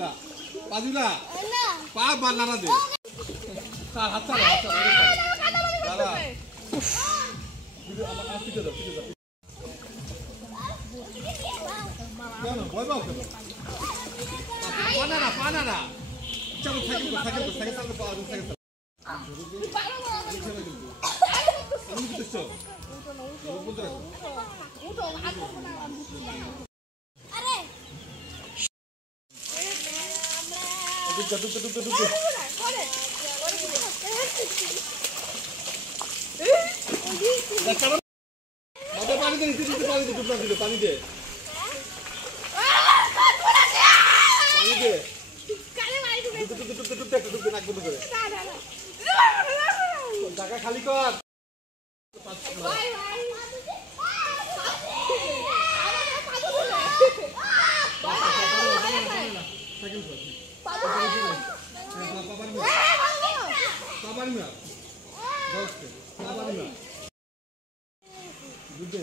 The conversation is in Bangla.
পাজুলা পাজুলা পা মার নানা দে তার হাত চালা দাদা আমার পিছে দাও কেন ভয় পাও কেন পানা না চলো সাইকেল চালাতে পাওয়া সাইকেল পানি দে জায়গা খালি কর দুধ